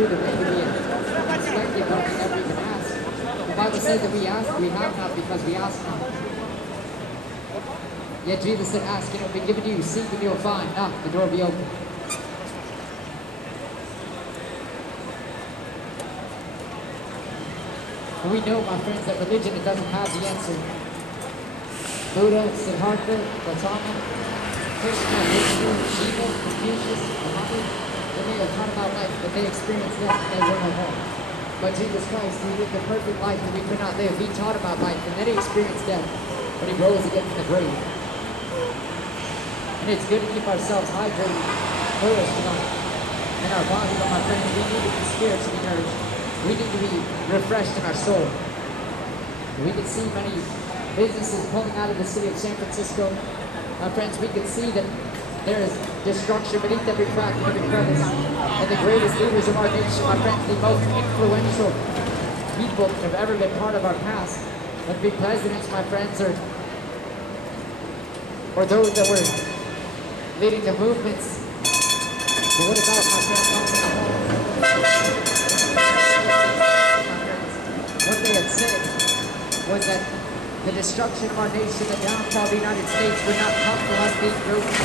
through the way to be expected when we never even ask. The Bible says that we ask, we have not because we ask not. Yet Jesus said, ask and it will be given to you, seek and you will find, knock, the door will be open. And we know, my friends, that religion, it doesn't have the answer. Buddha, Siddhartha, Gautama, Krishna, Vishnu, Shiva, Confucius, Muhammad, when they were taught about life, but they experienced death and they were no more. But Jesus Christ, he lived the perfect life that we could not live. He taught about life, and then he experienced death, but he rose again from the grave. And it's good to keep ourselves hydrated, nourished tonight. And our body, but my friends, we need to be spiritually nourished. We need to be refreshed in our soul. We can see many businesses pulling out of the city of San Francisco. My friends, we can see that there is destruction beneath every crack and every crevice. And the greatest leaders of our nation, my friends, the most influential people that have ever been part of our past, whether it be presidents, my friends, or those that were leading the movements. But what about, my friends, what they had said was that the destruction of our nation, the downfall of the United States would not come from us being broken.